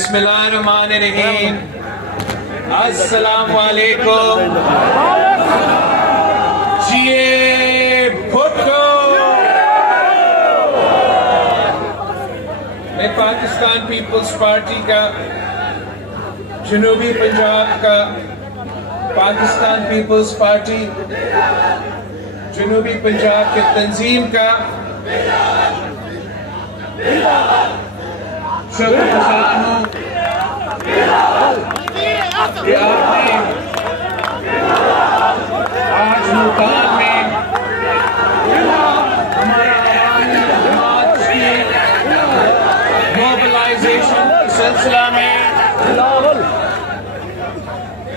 बिस्मिल्लाहिर्रहमानिर्रहीम। अस्सलाम वालेकुम। जिए भुट्टो। मैं पाकिस्तान पीपल्स पार्टी का जनूबी पंजाब का पाकिस्तान पीपल्स पार्टी जनूबी पंजाब के तंजीम का शुक्रगुजार हूँ कि आपने आज मुल्तान में हमारा अवामी जमात की मोबिलाइजेशन के सिलसिला में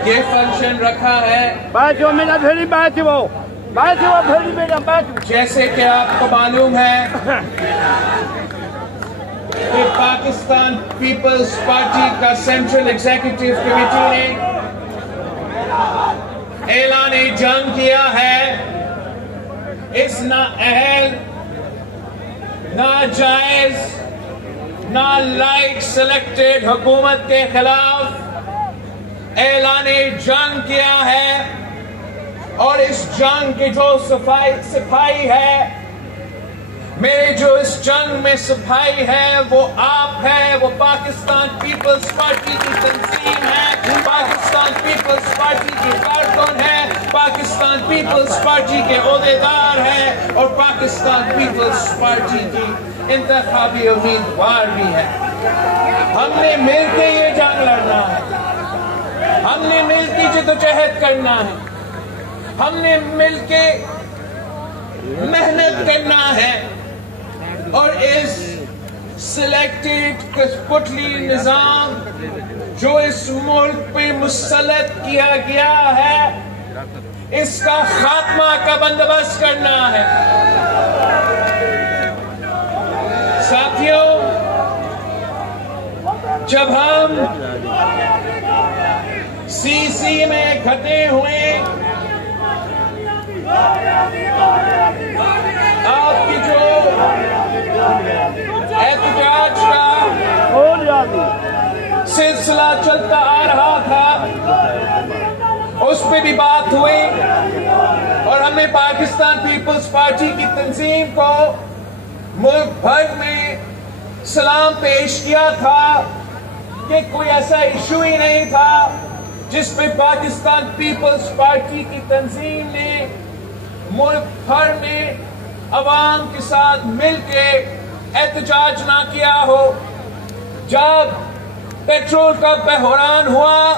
ये फंक्शन रखा है। जैसे कि आपको मालूम है कि पाकिस्तान पीपल्स पार्टी का सेंट्रल एग्जीक्यूटिव कमेटी ने ऐलान जंग किया है इस नाअहल, नाजायज, नालायक सिलेक्टेड हुकूमत के खिलाफ ऐलान जंग किया है। और इस जंग की जो सिपाही है, मेरे जो इस जंग में सिपाही है वो आप है, वो पाकिस्तान पीपल्स पार्टी की तंजीम है, पाकिस्तान पीपल्स पार्टी के कारकुन है, पाकिस्तान पीपल्स पार्टी के ओहदेदार हैं और पाकिस्तान पीपल्स पार्टी की इंतखाबी उम्मीदवार भी है। हमने मिलकर ये जंग लड़ना है, हमने मिलकर जद्दोजहद करना है, हमने मिलके मेहनत करना है और इस सिलेक्टेड कठपुतली निजाम जो इस मुल्क पे मुसल्लत किया गया है, इसका खात्मा का बंदोबस्त करना है। साथियों, जब हम सीसी में घटे हुए आपकी जो एहतजाज का सिलसिला चलता आ रहा था, उस पे भी बात हुई और हमने पाकिस्तान पीपल्स पार्टी की तंजीम को मुल्क भर में सलाम पेश किया था कि कोई ऐसा इशू ही नहीं था जिस पे पाकिस्तान पीपल्स पार्टी की तंजीम ने मुल्क भर में अवाम के साथ मिलके एहतजाज ना किया हो। जब पेट्रोल का बहरान हुआ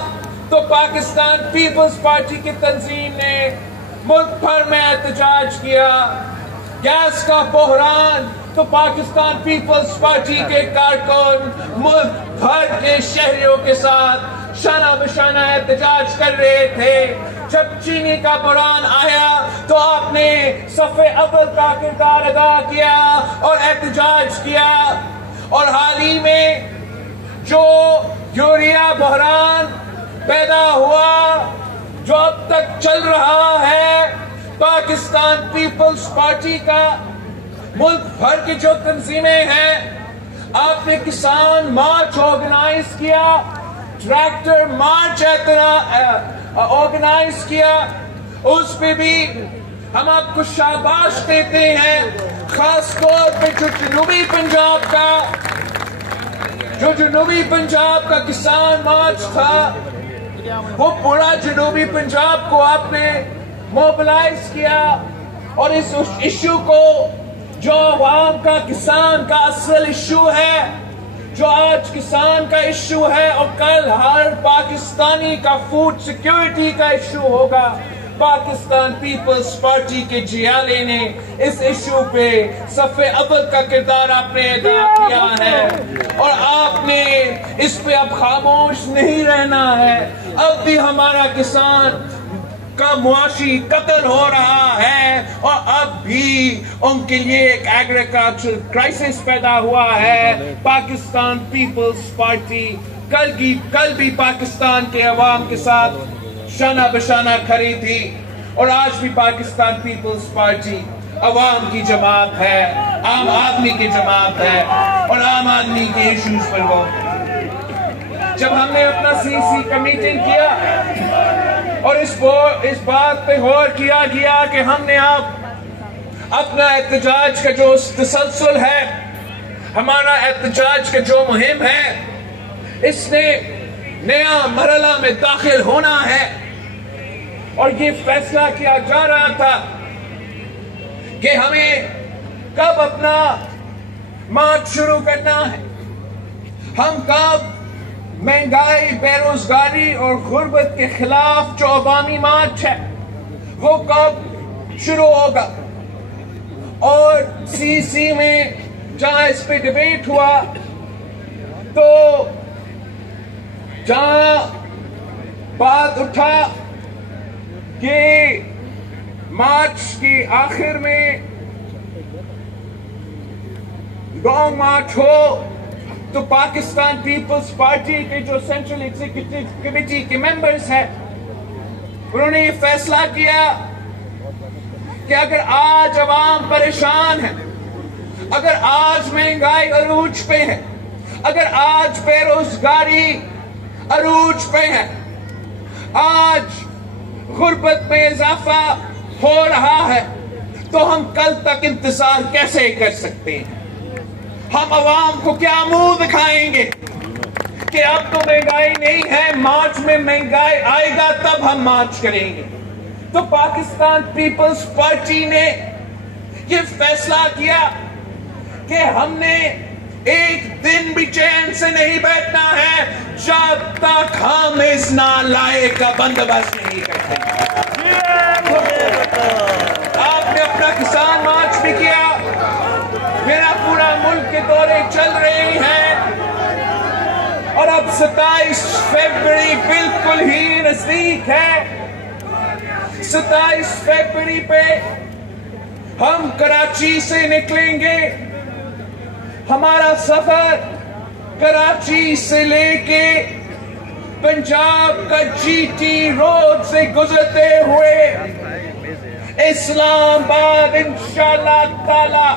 तो पाकिस्तान पीपल्स पार्टी की तंजीम ने मुल्क भर में एहतजाज किया। गैस का बहरान तो पाकिस्तान पीपल्स पार्टी के कारकुन मुल्क भर के शहरियों के साथ शाना बशाना एहतजाज कर रहे थे। जब चीनी का बहरान आया तो आपने सफ़े अव्वल का किरदार अदा किया और एहतजाज किया। और हाल ही में जो यूरिया बहरान पैदा हुआ जो अब तक चल रहा है, पाकिस्तान पीपल्स पार्टी का मुल्क भर की जो तंजीमें हैं, आपने किसान मार्च ऑर्गेनाइज किया, ट्रैक्टर मार्च ऑर्गेनाइज किया, उस पे भी हम आपको शाबाश देते हैं। खास तौर पे जो जनूबी पंजाब का किसान मार्च था, वो पूरा जनूबी पंजाब को आपने मोबिलाइज किया और इस इशू को जो अवाम का किसान का असल इशू है, जो आज किसान का इशू है और कल हर पाकिस्तानी का फूड सिक्योरिटी का इशू होगा, पाकिस्तान पीपल्स पार्टी के जियाले ने इस इशू पे सफ़े अव्वल का किरदार आपने अदा किया है और आपने इस पे अब खामोश नहीं रहना है। अब भी हमारा किसान का मुआशी कत्ल हो रहा है और अब भी उनके लिए एक एग्रीकल्चर क्राइसिस पैदा हुआ है। पाकिस्तान पीपल्स पार्टी कल भी पाकिस्तान के अवाम के साथ शाना बशाना खड़ी थी और आज भी पाकिस्तान पीपल्स पार्टी अवाम की जमात है, आम आदमी की जमात है और आम आदमी के इश्यूज पर वो जब हमने अपना सीसी का मीटिंग किया और इस बात पे गौर किया गया कि हमने अपना एहतजाज का जो तसलसल है, हमारा एहतजाज का जो मुहिम है, इसने नया मरहला में दाखिल होना है। और ये फैसला किया जा रहा था कि हमें कब अपना मार्च शुरू करना है, हम कब महंगाई, बेरोजगारी और गुर्बत के खिलाफ जो अवामी मार्च है वो कब शुरू होगा। और सीसी में जहां इस पे डिबेट हुआ तो जहां बात उठा कि मार्च की आखिर में लॉन्ग मार्च हो, तो पाकिस्तान पीपल्स पार्टी के जो सेंट्रल एग्जीक्यूटिव कमेटी के मेंबर्स हैं, उन्होंने ये फैसला किया कि अगर आज अवाम परेशान है, अगर आज महंगाई अरूज पे है, अगर आज बेरोजगारी अरूज पे है, आज गुर्बत में इजाफा हो रहा है, तो हम कल तक इंतजार कैसे कर सकते हैं? हम अवाम को क्या मुंह दिखाएंगे कि अब तो महंगाई नहीं है, मार्च में महंगाई आएगा तब हम मार्च करेंगे। तो पाकिस्तान पीपल्स पार्टी ने ये फैसला किया कि हमने एक दिन भी चैन से नहीं बैठना है जब तक हम इस नालायक का बंदोबस्त नहीं करते। आपने अपना किसान मार्च भी किया, मेरा पूरा मुल्क के दौरे चल रहे हैं और अब 27 फरवरी बिल्कुल ही नजदीक है। 27 फरवरी पे हम कराची से निकलेंगे। हमारा सफर कराची से लेके पंजाब का GT रोड से गुजरते हुए इस्लामाबाद इंशाअल्लाह ताला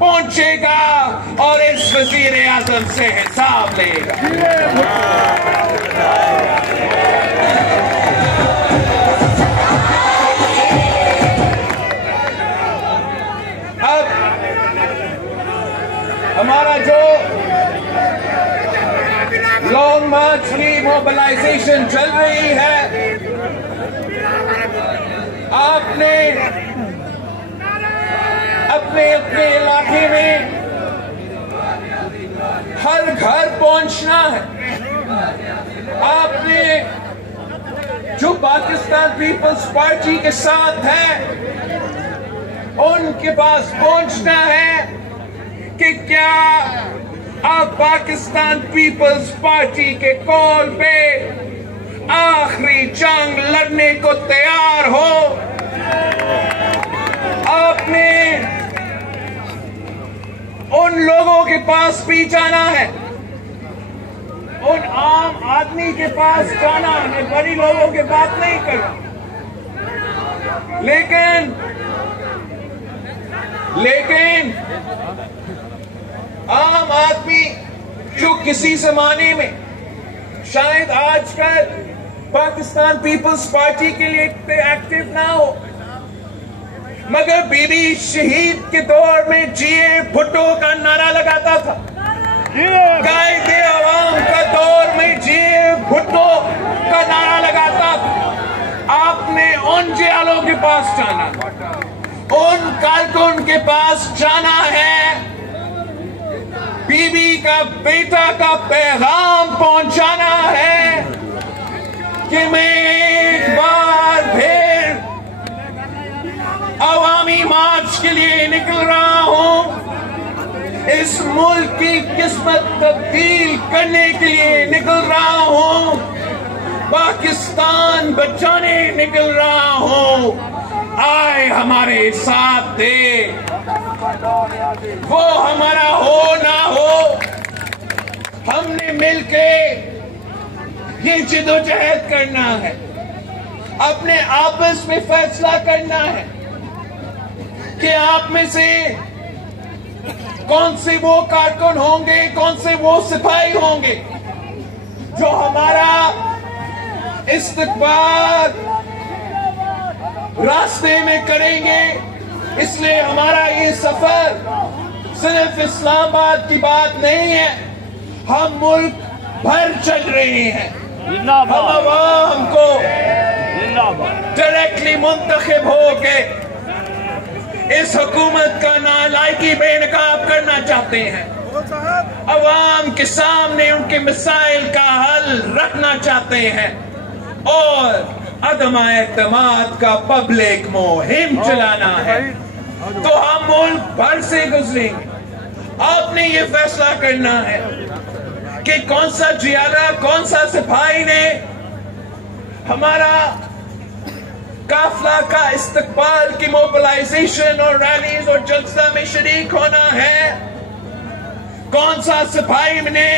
पहुंचेगा और इस वजीर आजम से हिसाब लेगा। अब हमारा जो लॉन्ग मार्च की मोबिलाइजेशन चल रही है, आपने अपने अपने इलाके में हर घर पहुंचना है। आपने जो पाकिस्तान पीपल्स पार्टी के साथ है उनके पास पहुंचना है कि क्या आप पाकिस्तान पीपल्स पार्टी के कॉल पे आखिरी जंग लड़ने को तैयार हो। आपने उन लोगों के पास भी जाना है, उन आम आदमी के पास जाना है। मैं बड़ी लोगों की बात नहीं कर रहा, लेकिन आम आदमी जो किसी जमाने में शायद आजकल पाकिस्तान पीपल्स पार्टी के लिए एक्टिव ना हो, मगर बीबी शहीद के दौर में जिए भुट्टो का नारा लगाता था, कायदे अवाम का दौर में जिए भुट्टो का नारा लगाता था। आपने उन जियालों के पास जाना, उन कारकुन के पास जाना है, बीबी का बेटा का पैगाम पहुंचाना है कि मैं एक बार फिर अवामी मार्च के लिए निकल रहा हूं, इस मुल्क की किस्मत तब्दील करने के लिए निकल रहा हूं, पाकिस्तान बचाने निकल रहा हूं। आए हमारे साथ दे, वो हमारा हो ना हो, हमने मिलके ये जिदोजहद करना है, अपने आपस में फैसला करना है कि आप में से कौन से वो कारकुन होंगे, कौन से वो सिपाही होंगे जो हमारा इस्तकबाल रास्ते में करेंगे। इसलिए हमारा ये सफर सिर्फ इस्लामाबाद की बात नहीं है, हम मुल्क भर चल रहे हैं। हम अवाम को डायरेक्टली मुंतखब होके इस हुकूमत का नालायकी बेनकाब करना चाहते हैं। अवाम के सामने उनके मसाइल का हल रखना चाहते हैं और अदम एतमाद का पब्लिक मुहिम चलाना है। तो हम मुल्क भर से गुजरेंगे। आपने ये फैसला करना है कि कौन सा जियाला, कौन सा सिपाही ने हमारा काफिला का इस्तकबाल की मोबिलाइजेशन और रैलीज और जलसा में शरीक होना है, कौन सा सिपाही ने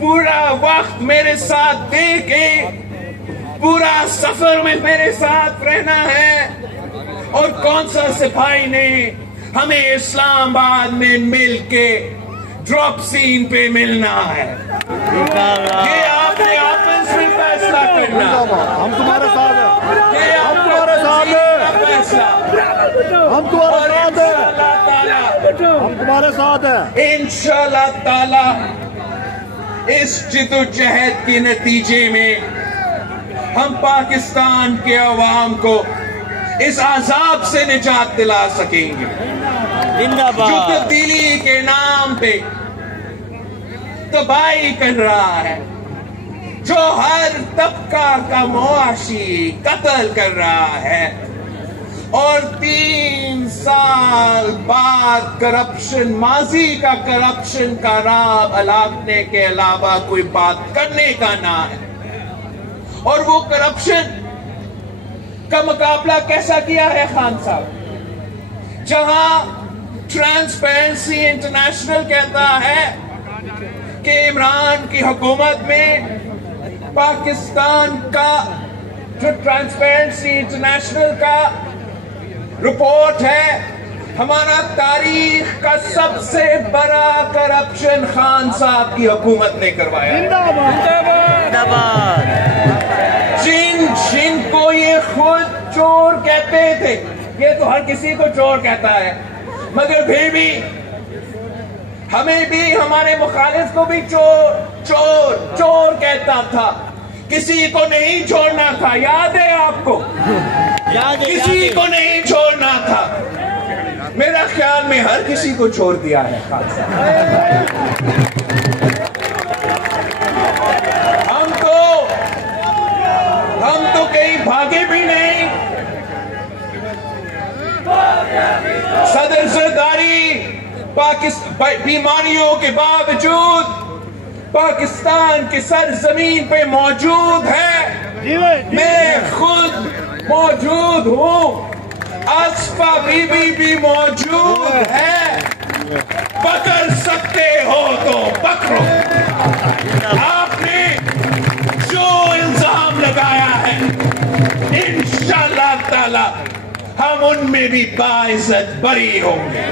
पूरा वक्त मेरे साथ दे के पूरा सफर में मेरे साथ रहना है, और कौन सा सिपाही ने हमें इस्लामाबाद में मिलके ड्रॉप सीन पे मिलना है। ये आपने आपस में फैसला करना। हम तुम्हारे साथ हैं, ये हम तुम्हारे साथ हैं, फैसला हम तुम्हारे साथ हैं, हम तुम्हारे साथ हैं। इंशाअल्लाह ताला इस जिद्दोजहद के नतीजे में हम पाकिस्तान के अवाम को इस अजाब से निजात दिला सकेंगे जो तब्दीली के नाम पे तबाही कर रहा है, जो हर तबका का मुआशी कत्ल कर रहा है, और 3 साल बाद करप्शन, माजी का करप्शन का राब अलापने के अलावा कोई बात करने का ना है। और वो करप्शन का मुकाबला कैसा किया है खान साहब? जहां ट्रांसपेरेंसी इंटरनेशनल कहता है कि इमरान की हुकूमत में पाकिस्तान का, जो ट्रांसपेरेंसी इंटरनेशनल का रिपोर्ट है, हमारा तारीख का सबसे बड़ा करप्शन खान साहब की हुकूमत ने करवाया। जिनको ये खुद चोर कहते थे, ये तो हर किसी को चोर कहता है, मगर फिर भी हमें भी, हमारे मुखालिफ को भी चोर चोर चोर कहता था। किसी को नहीं छोड़ना था, याद है आपको? किसी को नहीं छोड़ना था। मेरा ख्याल में हर किसी को छोड़ दिया है खासा। हम तो कहीं भागे भी नहीं। सदर सरदारी पाकिस्तान बीमारियों के बावजूद पाकिस्तान की सरजमीन पे मौजूद है। मैं खुद मौजूद हूँ, आसफा बीबी भी मौजूद है। पकड़ सकते हो तो पकड़ो। आपने जो इल्जाम लगाया है, इंशाअल्लाह ताला हम उनमें भी बाइज्जत बरी होंगे।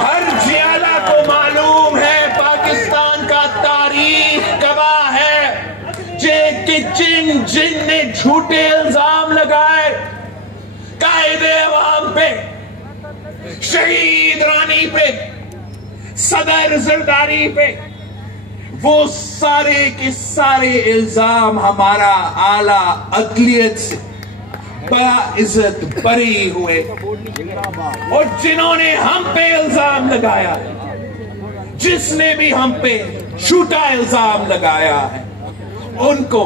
हर जियाला को मालूम है पाकिस्तान का तारीख गवाह है कि जिन ने झूठे इल्जाम लगाए कायदे अवाम पे, शहीद रानी पे, सदर जरदारी पे, वो सारे के सारे इल्जाम हमारा आला अदलियत से बड़ा इज्जत बरी हुए। और जिन्होंने हम पे इल्जाम लगाया, जिसने भी हम पे झूठा इल्जाम लगाया है, उनको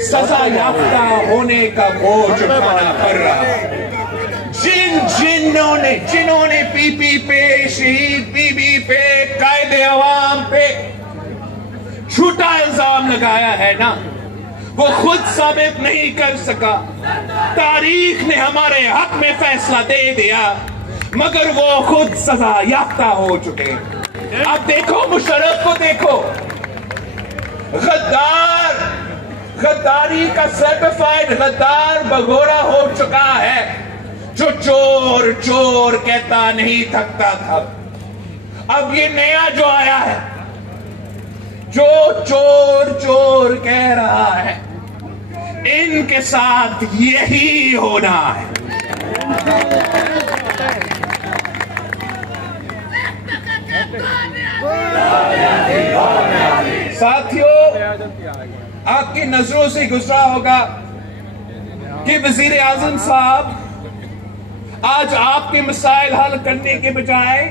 सजा याफ्ता होने का बोझ उठाना पड़ रहा है। जिन्होंने पीपी पे, शहीद बीबी पे, कायदे अवाम पे झूठा इल्जाम लगाया है ना, वो खुद साबित नहीं कर सका। तारीख ने हमारे हक में फैसला दे दिया, मगर वो खुद सजा याफ्ता हो चुके। अब देखो मुशर्रफ को, देखो गद्दारी का सर्टिफाइड गद्दार भगोड़ा हो चुका है, जो चोर चोर कहता नहीं थकता था। अब ये नया जो आया है, जो चोर चोर कह रहा है, इनके साथ यही होना है। साथियों, आपकी नजरों से गुजरा होगा कि वजीर आजम साहब आज आपके मसाइल हल करने के बजाय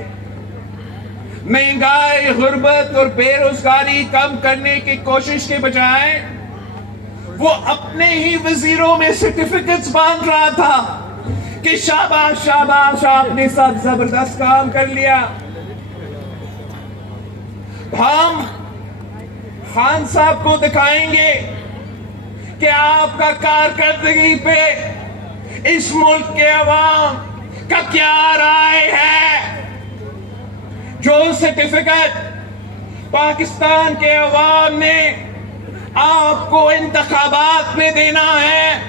महंगाई, गुर्बत और बेरोजगारी कम करने की कोशिश के बजाय वो अपने ही वजीरों में सर्टिफिकेट्स बांट रहा था कि शाबाश शाबाश, आपने सब जबरदस्त काम कर लिया। हम खान साहब को दिखाएंगे कि आपका कारकर्दगी पे इस मुल्क के अवाम का क्या राय है। जो सर्टिफिकेट पाकिस्तान के अवाम ने आपको इंतखाबात में देना है,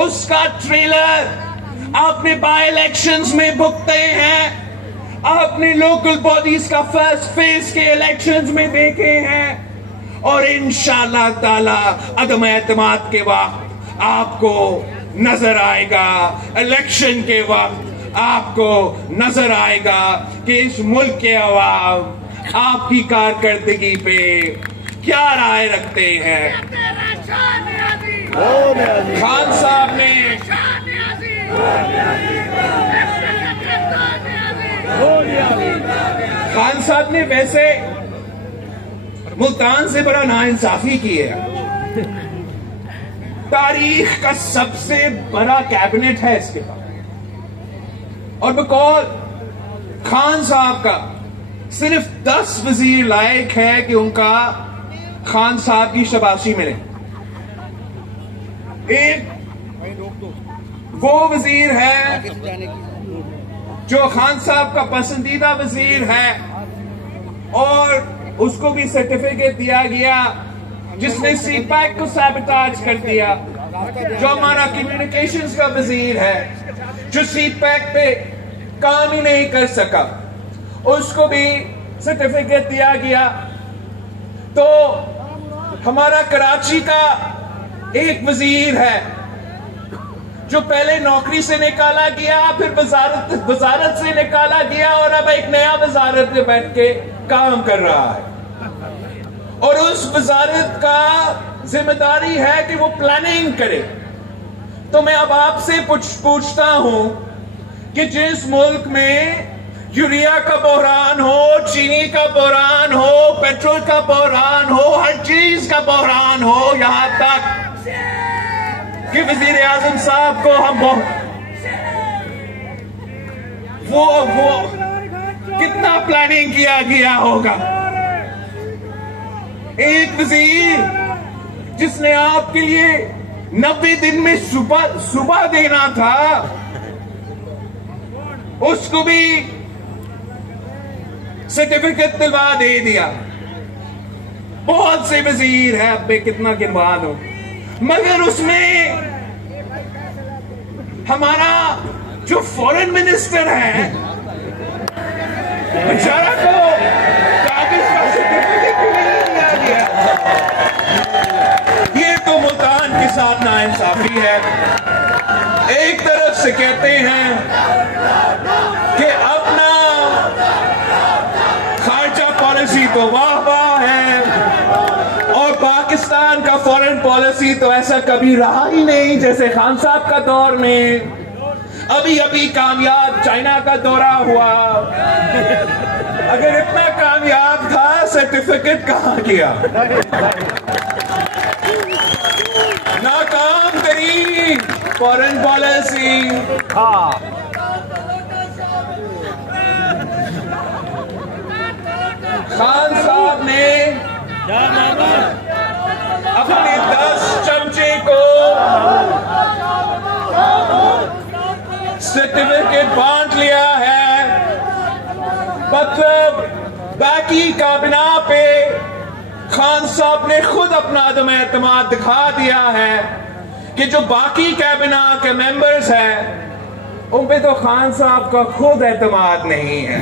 उसका ट्रेलर आपने बाय इलेक्शंस में भुगते हैं, आपने लोकल बॉडीज का फर्स्ट फेज के इलेक्शंस में देखे हैं, और इंशाअल्लाह ताला अदम एतमाद के वक्त आपको नजर आएगा, इलेक्शन के वक्त आपको नजर आएगा कि इस मुल्क के अवाम आपकी कारकर्दगी पे क्या राय रखते हैं। खान साहब ने वैसे मुल्तान से बड़ा नाइंसाफी की है। तारीख का सबसे बड़ा कैबिनेट है इसके पास, और बकौल खान साहब का सिर्फ 10 वजीर लायक है कि उनका खान साहब की शाबाशी मिले। एक वो वजीर है जो खान साहब का पसंदीदा वजीर है और उसको भी सर्टिफिकेट दिया गया, जिसने सीपैक को सैबोटाज कर दिया। जो हमारा कम्युनिकेशंस का वजीर है, जो सीपैक पे काम ही नहीं कर सका, उसको भी सर्टिफिकेट दिया गया। तो हमारा कराची का एक वजीर है जो पहले नौकरी से निकाला गया, फिर वजारत से निकाला गया, और अब एक नया वजारत में बैठ के काम कर रहा है। और उस वजारत का जिम्मेदारी है कि वो प्लानिंग करे। तो मैं अब आपसे पूछता हूं कि जिस मुल्क में यूरिया का बहरान हो, चीनी का बहरान हो, पेट्रोल का बहरान हो, हर चीज का बहरान हो, यहां तक कि वजीर आजम साहब को हम वो कितना प्लानिंग किया गया होगा। एक वजीर जिसने आपके लिए 90 दिन में सुबह देना था, उसको भी सर्टिफिकेट दिलवा दे दिया। बहुत से वजीर है, अब मैं कितना गिनवा दूं, मगर उसमें हमारा जो फॉरेन मिनिस्टर है, बेचारा को कागज का सर्टिफिकेट नहीं दिया गया। ये तो मुल्तान के साथ नाइंसाफी है। एक तरफ से कहते हैं कि अपना खारजा पॉलिसी तो वाह वाह है, और पाकिस्तान का फॉरेन पॉलिसी तो ऐसा कभी रहा ही नहीं जैसे खान साहब का दौर में। अभी अभी कामयाब चाइना का दौरा हुआ, अगर इतना कामयाब था सर्टिफिकेट कहां गया। नाकाम करी फॉरेन पॉलिसी। खान साहब ने अपने 10 चमचे को सर्टिफिकेट बांट लिया है। मतलब बाकी का बिना पे खान साहब ने खुद अपना अदम एतमाद दिखा दिया है कि जो बाकी कैबिना के मेंबर्स हैं उन पे तो खान साहब का खुद एतमाद नहीं है।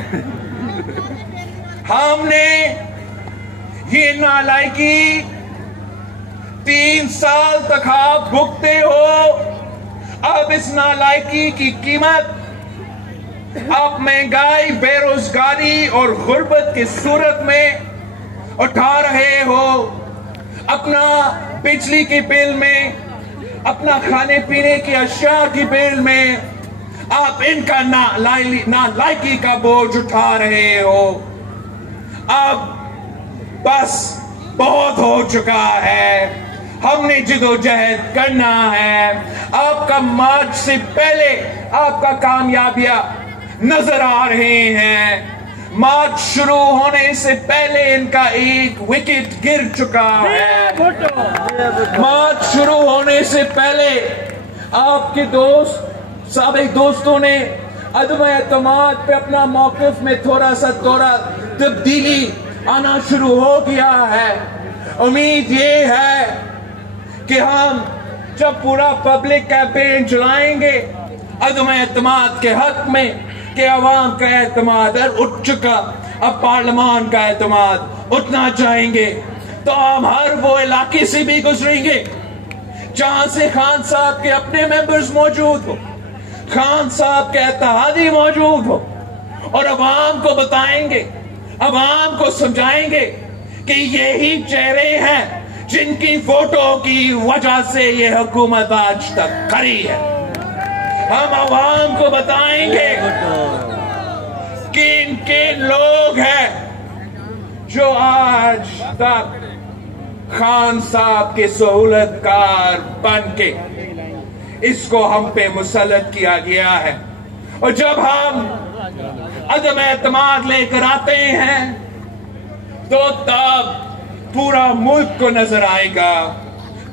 हमने ये नालायकी 3 साल तक आप भुगते हो। अब इस नालायकी की कीमत आप महंगाई, बेरोजगारी और गुर्बत की सूरत में उठा रहे हो। अपना बिजली के बिल में, अपना खाने पीने की अशिया की बिल में आप इनका नालायकी का बोझ उठा रहे हो। अब बस बहुत हो चुका है। हमने जिदोजहद करना है। आपका मार्च से पहले आपका कामयाबियां नजर आ रहे हैं। मार्च शुरू होने से पहले इनका एक विकेट गिर चुका है। मार्च शुरू होने से पहले आपके साबिक दोस्तों ने अदम एतमाद पे अपना मौक़िफ़ में थोड़ा तब्दीली आना शुरू हो गया है। उम्मीद ये है कि हम जब पूरा पब्लिक कैंपेन चलाएंगे अदम एतमाद के हक में, कि अवाम का एतमाद उठ चुका, अब पार्लियामान का एतमाद उठना चाहेंगे, तो हम हर वो इलाके से भी गुजरेंगे जहां से खान साहब के अपने मेंबर्स मौजूद हो, खान साहब के इत्तेहादी मौजूद हो, और अवाम को बताएंगे, अवाम को समझाएंगे कि यही चेहरे हैं जिनकी फोटो की वजह से ये हुकूमत आज तक खड़ी है। हम अवाम को बताएंगे कि इनके लोग हैं जो आज तक खान साहब के सहूलतकार बन के इसको हम पे मुसल्लत किया गया है। और जब हम अदम एतमाद लेकर आते हैं तो तब पूरा मुल्क को नजर आएगा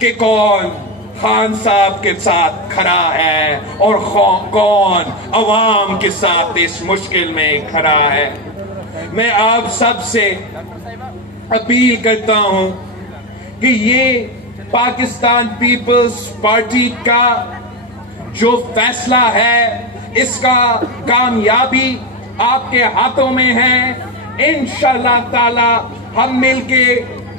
कि कौन खान साहब के साथ खड़ा है और कौन अवाम के साथ इस मुश्किल में खड़ा है। मैं आप सब से अपील करता हूं कि ये पाकिस्तान पीपल्स पार्टी का जो फैसला है, इसका कामयाबी आपके हाथों में है। इंशाअल्लाह ताला हम मिलके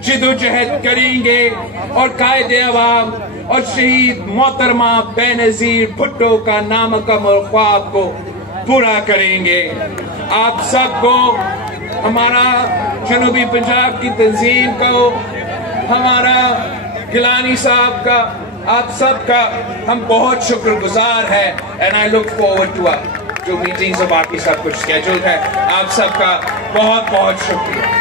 जिदोजहद करेंगे और कायदे अवाम और शहीद मोहतरमा बेनजीर भुट्टो का नामुकम्मल ख्वाब को पूरा करेंगे। आप सबको, हमारा जनूबी पंजाब की तंजीम को, हमारा गिलानी साहब का, आप सबका हम बहुत शुक्रगुजार है। And I look forward to जो मीटिंग्स और बाकी सब कुछ स्केड्यूल्ड है। आप सबका बहुत बहुत शुक्रिया।